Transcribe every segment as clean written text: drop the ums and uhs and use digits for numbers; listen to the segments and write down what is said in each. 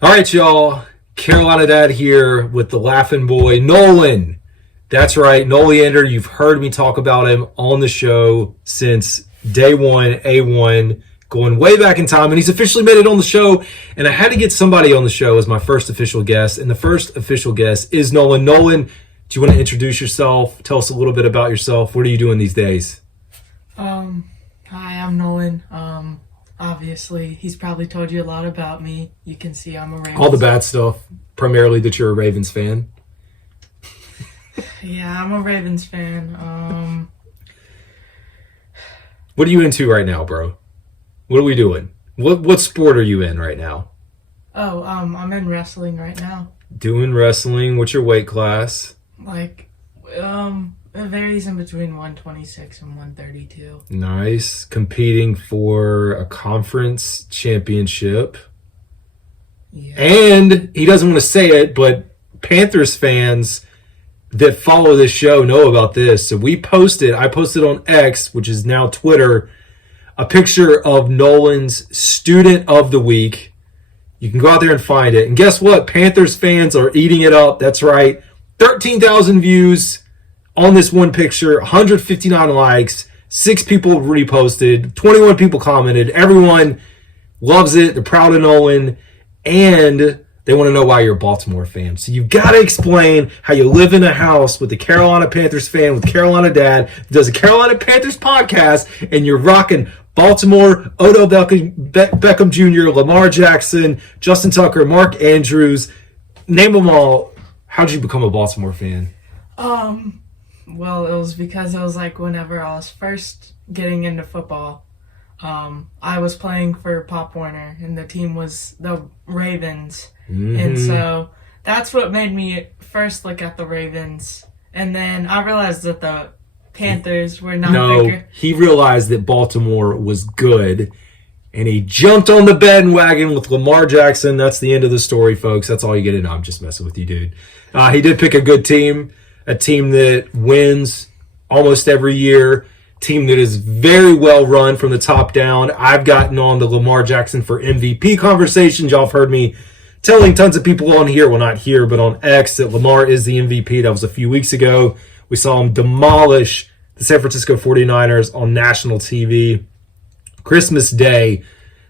All right, y'all. Carolina Dad here with the laughing boy, Nolan. That's right, Nolander. You've heard me talk about him on the show since day one, A1, going way back in time, and he's officially made it on the show. And I had to get somebody on the show as my first official guest, and the first official guest is Nolan. Nolan, do you want to introduce yourself? Tell us a little bit about yourself. What are you doing these days? Hi, I'm Nolan. Obviously, he's probably told you a lot about me. You can see I'm a Ravens. All the bad stuff, primarily that you're a Ravens fan. Yeah, I'm a Ravens fan. What are you into right now, bro? What are we doing? What sport are you in right now? I'm in wrestling right now. Doing wrestling. What's your weight class? It varies in between 126 and 132. Nice. Competing for a conference championship. Yeah. And he doesn't want to say it, but Panthers fans that follow this show know about this. So I posted on X, which is now Twitter, a picture of Nolan's Student of the Week. You can go out there and find it. And guess what? Panthers fans are eating it up. That's right. 13,000 views on this one picture, 159 likes, 6 people reposted, 21 people commented. Everyone loves it. They're proud of Nolan. And they want to know why you're a Baltimore fan. So you've got to explain how you live in a house with a Carolina Panthers fan, with Carolina Dad, who does a Carolina Panthers podcast, and you're rocking Baltimore, Odell Beckham Jr., Lamar Jackson, Justin Tucker, Mark Andrews. Name them all. How did you become a Baltimore fan? Well, it was because it was like whenever I was first getting into football, I was playing for Pop Warner, and the team was the Ravens. Mm-hmm. And so that's what made me first look at the Ravens. And then I realized that the Panthers were not bigger. He realized that Baltimore was good, and he jumped on the bandwagon with Lamar Jackson. That's the end of the story, folks. That's all you get to know. I'm just messing with you, dude. He did pick a good team, a team that wins almost every year, team that is very well run from the top down. I've gotten on the Lamar Jackson for MVP conversations. Y'all have heard me telling tons of people on here, well, not here, but on X, that Lamar is the MVP. That was a few weeks ago. We saw him demolish the San Francisco 49ers on national TV. Christmas Day.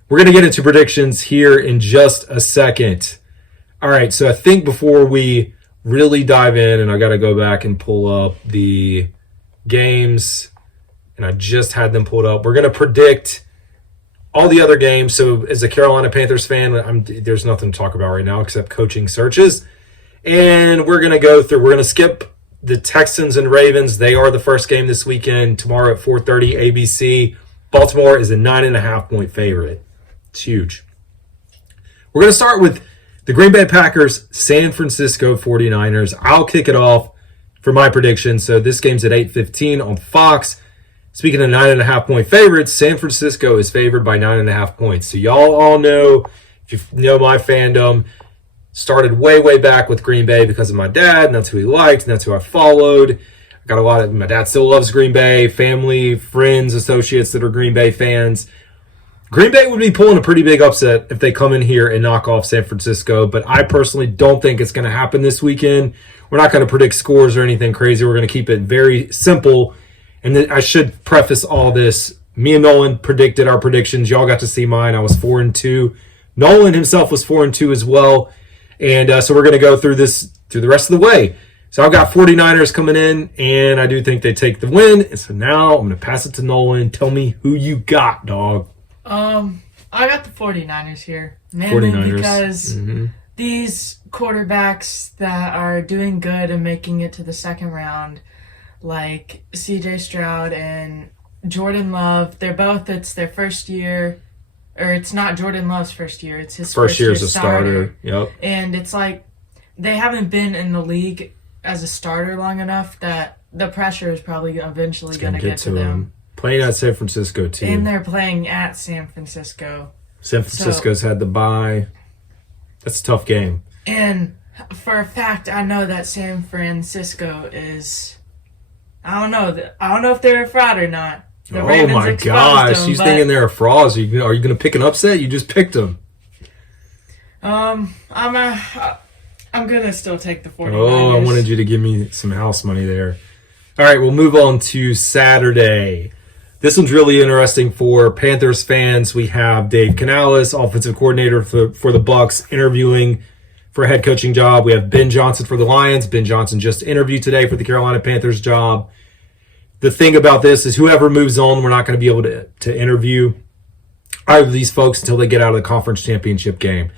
We're going to get into predictions here in just a second. All right, so I think before we really dive in, and I got to go back and pull up the games, and I just had them pulled up. We're going to predict all the other games. So as a Carolina Panthers fan, there's nothing to talk about right now except coaching searches. And we're going to skip the Texans and Ravens. They are the first game this weekend, tomorrow at 4:30 ABC. Baltimore is a 9.5-point favorite. It's huge. We're going to start with the Green Bay Packers, San Francisco 49ers. I'll kick it off for my prediction. So this game's at 8:15 on Fox. Speaking of 9.5-point favorites, San Francisco is favored by 9.5 points. So y'all all know, if you know my fandom, started way back with Green Bay because of my dad, and that's who he liked, and that's who I followed. My dad still loves Green Bay, family, friends, associates that are Green Bay fans. Green Bay would be pulling a pretty big upset if they come in here and knock off San Francisco, but I personally don't think it's going to happen this weekend. We're not going to predict scores or anything crazy. We're going to keep it very simple. And I should preface all this. Me and Nolan predicted our predictions. Y'all got to see mine. I was 4-2. Nolan himself was 4-2 as well. And so we're going to go through the rest of the way. So I've got 49ers coming in, and I do think they take the win. And so now I'm going to pass it to Nolan. Tell me who you got, dog. I got the 49ers here. Mainly 49ers. because these quarterbacks that are doing good and making it to the second round, like CJ Stroud and Jordan Love, it's their first year, or it's not Jordan Love's first year, it's his first year as a starter. Yep. And it's like they haven't been in the league as a starter long enough that the pressure is probably eventually going to get to them. Playing at San Francisco, too. And they're playing at San Francisco. San Francisco's had the bye. That's a tough game. And for a fact, I know that San Francisco is... I don't know if they're a fraud or not. The Ravens my gosh. She's thinking they're a fraud. Are you going to pick an upset? You just picked them. I'm gonna still take the 49ers. Oh, I wanted you to give me some house money there. All right, we'll move on to Saturday. This one's really interesting for Panthers fans. We have Dave Canales, offensive coordinator for the Bucs, interviewing for a head coaching job. We have Ben Johnson for the Lions. Ben Johnson just interviewed today for the Carolina Panthers job. The thing about this is whoever moves on, we're not going to be able to interview either of these folks until they get out of the conference championship game.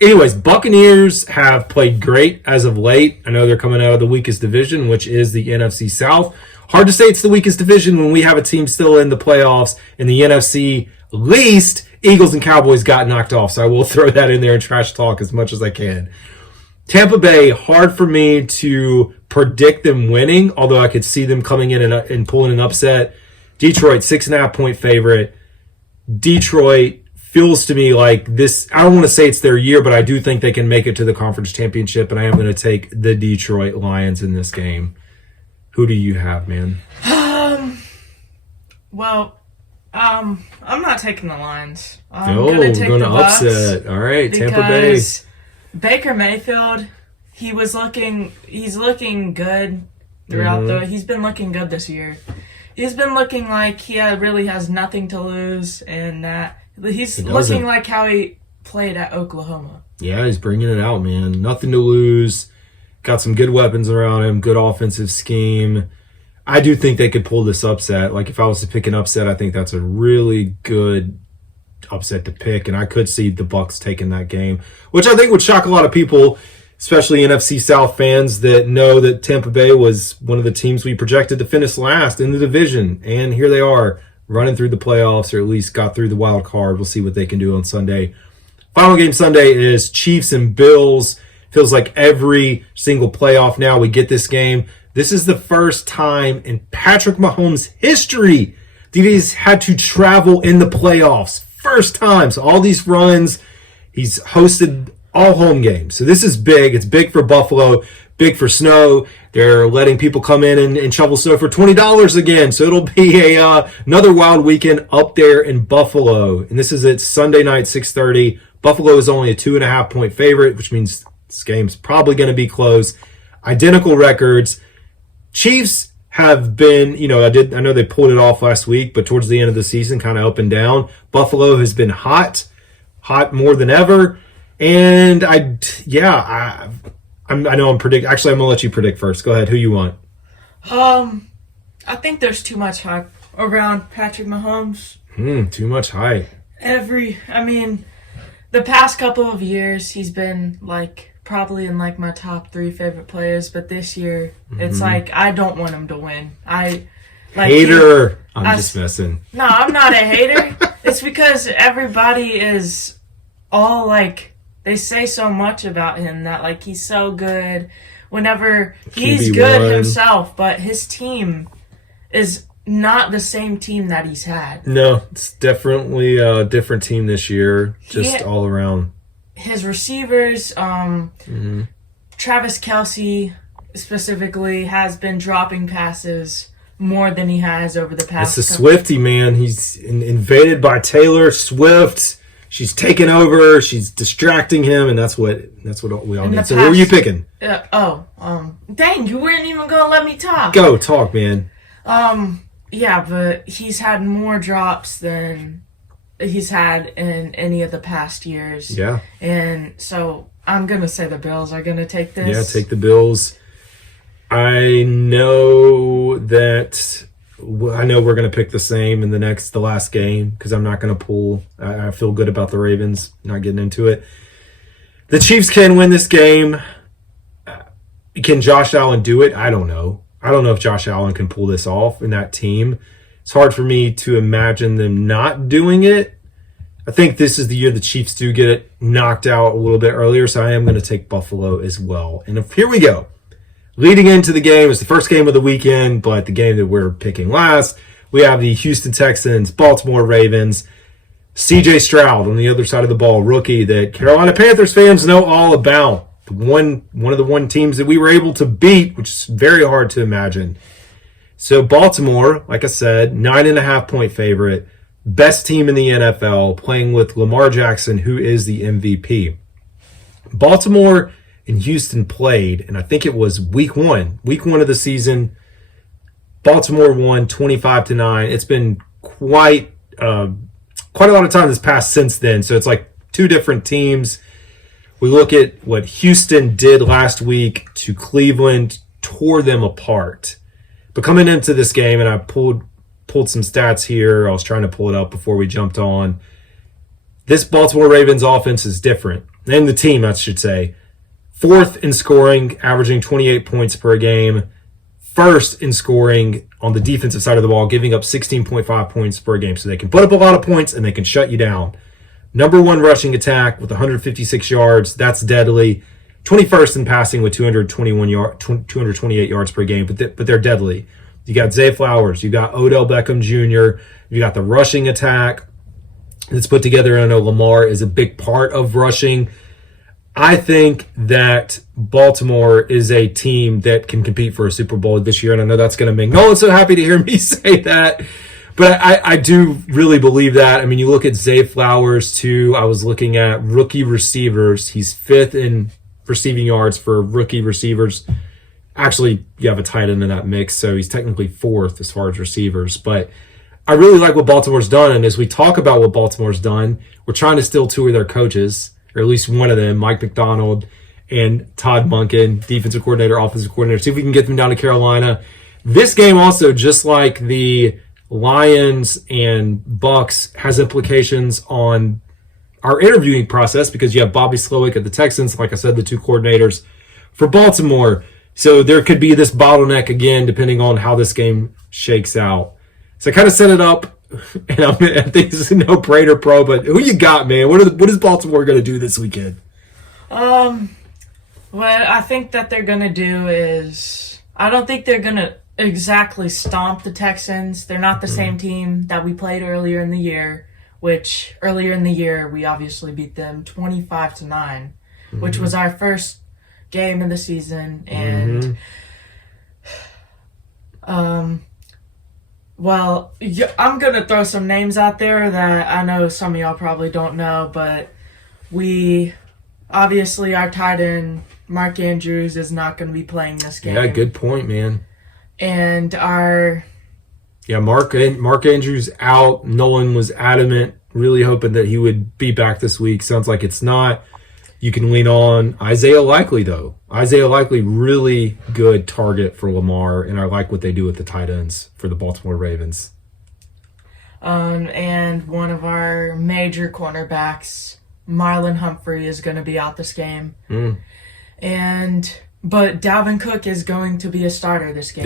Anyways, Buccaneers have played great as of late. I know they're coming out of the weakest division, which is the NFC South. Hard to say it's the weakest division when we have a team still in the playoffs. In the NFC least, Eagles and Cowboys got knocked off. So I will throw that in there and trash talk as much as I can. Tampa Bay, hard for me to predict them winning, although I could see them coming in and pulling an upset. Detroit, 6.5-point favorite. Detroit feels to me like this, I don't want to say it's their year, but I do think they can make it to the conference championship, and I am going to take the Detroit Lions in this game. Who do you have, man? I'm not taking the Lions. We're going to upset. All right, Tampa Bay. Baker Mayfield, he's looking good throughout he's been looking good this year. He's been looking like he really has nothing to lose, and he's looking like how he played at Oklahoma. Yeah, he's bringing it out, man. Nothing to lose. Got some good weapons around him, good offensive scheme. I do think they could pull this upset. Like, if I was to pick an upset, I think that's a really good upset to pick, and I could see the Bucs taking that game, which I think would shock a lot of people, especially NFC South fans that know that Tampa Bay was one of the teams we projected to finish last in the division, and here they are running through the playoffs, or at least got through the wild card. We'll see what they can do on Sunday. Final game Sunday is Chiefs and Bills. Feels like every single playoff now we get this game. This is the first time in Patrick Mahomes' history that he's had to travel in the playoffs. First time. So all these runs, he's hosted all home games. So this is big. It's big for Buffalo, big for snow. They're letting people come in and shovel snow for $20 again. So it'll be another wild weekend up there in Buffalo. And this is at Sunday night, 6:30. Buffalo is only a 2.5-point favorite, which means this game's probably going to be close. Identical records. Chiefs have been, I know they pulled it off last week, but towards the end of the season, kind of up and down. Buffalo has been hot more than ever. And I know I'm predicting. Actually, I'm going to let you predict first. Go ahead. Who you want? I think there's too much hype around Patrick Mahomes. Too much hype. The past couple of years, he's been probably in my top 3 favorite players, but this year it's I don't want him to win. Hater. I'm just messing. No, I'm not a hater. It's because everybody is all they say so much about him that he's so good. Whenever he's good himself, but his team is not the same team that he's had. No, it's definitely a different team this year, all around. His receivers, Travis Kelce specifically, has been dropping passes more than he has over the past. It's a Swiftie, man. He's invaded by Taylor Swift. She's taking over. She's distracting him, and that's what we all need. So who are you picking? Dang, you weren't even gonna let me talk. Go talk, man. Yeah, but he's had more drops than he's had in any of the past years. Yeah. And so I'm going to say the Bills are going to take this. Yeah, take the Bills. I know we're going to pick the same in the last game because I'm not going to pull. I feel good about the Ravens, not getting into it. The Chiefs can win this game. Can Josh Allen do it? I don't know. I don't know if Josh Allen can pull this off in that team. It's hard for me to imagine them not doing it. I think this is the year the Chiefs do get it knocked out a little bit earlier, so I am going to take Buffalo as well. And here we go. Leading into the game, it's the first game of the weekend, but the game that we're picking last, we have the Houston Texans, Baltimore Ravens, C.J. Stroud on the other side of the ball, rookie that Carolina Panthers fans know all about. One of the teams that we were able to beat, which is very hard to imagine. So Baltimore, like I said, 9.5-point favorite, best team in the NFL, playing with Lamar Jackson, who is the MVP. Baltimore and Houston played, and I think it was week one of the season. Baltimore won 25-9. It's been quite a lot of time has passed since then. So it's like two different teams. We look at what Houston did last week to Cleveland, tore them apart. But coming into this game, and I pulled some stats here. I was trying to pull it up before we jumped on. This Baltimore Ravens offense is different. And the team, I should say. Fourth in scoring, averaging 28 points per game. First in scoring on the defensive side of the ball, giving up 16.5 points per game. So they can put up a lot of points and they can shut you down. Number one rushing attack with 156 yards. That's deadly. 21st in passing with 228 yards per game, but they're deadly. You got Zay Flowers. You got Odell Beckham Jr. You got the rushing attack that's put together. I know Lamar is a big part of rushing. I think that Baltimore is a team that can compete for a Super Bowl this year, and I know that's going to make Nolan so happy to hear me say that. But I do really believe that. I mean, you look at Zay Flowers, too. I was looking at rookie receivers. He's fifth in receiving yards for rookie receivers. Actually, you have a tight end in that mix, so he's technically fourth as far as receivers. But I really like what Baltimore's done, and as we talk about what Baltimore's done, we're trying to steal two of their coaches, or at least one of them, Mike McDonald and Todd Monken, defensive coordinator, offensive coordinator. See if we can get them down to Carolina. This game also, just like the Lions and Bucks, has implications on our interviewing process because you have Bobby Slowick at the Texans, like I said, the two coordinators for Baltimore. So there could be this bottleneck again, depending on how this game shakes out. So I kind of set it up. And I think this is a no-brainer, pro. But who you got, man? What is Baltimore going to do this weekend? What I think that they're going to do is, I don't think they're going to exactly stomp the Texans. They're not the same team that we played earlier in the year, which earlier in the year we obviously beat them 25-9, which was our first game of the season. And well, I'm going to throw some names out there that I know some of y'all probably don't know, but obviously our tight end, Mark Andrews, is not going to be playing this game. Yeah, good point, man. And Mark Andrews out. Nolan was adamant, really hoping that he would be back this week. Sounds like it's not. You can lean on Isaiah Likely, though. Isaiah Likely, really good target for Lamar, and I like what they do with the tight ends for the Baltimore Ravens. And one of our major cornerbacks, Marlon Humphrey, is going to be out this game. But Dalvin Cook is going to be a starter this game.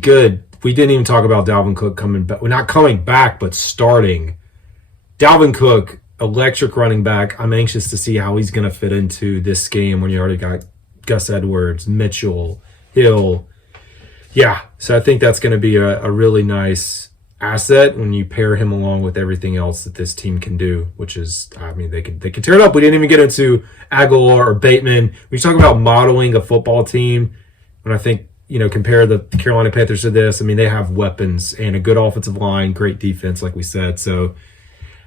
Good. We didn't even talk about Dalvin Cook coming back. Well, not coming back, but starting. Dalvin Cook, electric running back. I'm anxious to see how he's going to fit into this game when you already got Gus Edwards, Mitchell, Hill. Yeah, so I think that's going to be a really nice asset when you pair him along with everything else that this team can do, which is, I mean, they can tear it up. We didn't even get into Aguilar or Bateman. We talk about modeling a football team, and I think, compare the Carolina Panthers to this. I mean, they have weapons and a good offensive line, great defense, like we said. So,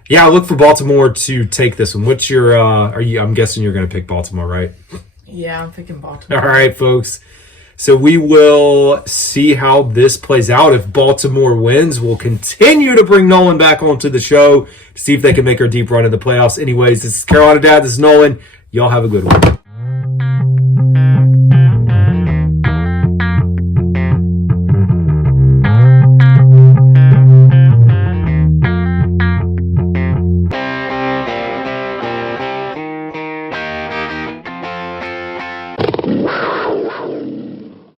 yeah, I look for Baltimore to take this one. What's your, I'm guessing you're going to pick Baltimore, right? Yeah, I'm picking Baltimore. All right, folks. So we will see how this plays out. If Baltimore wins, we'll continue to bring Nolan back onto the show to see if they can make our deep run in the playoffs. Anyways, this is Carolina Dad. This is Nolan. Y'all have a good one.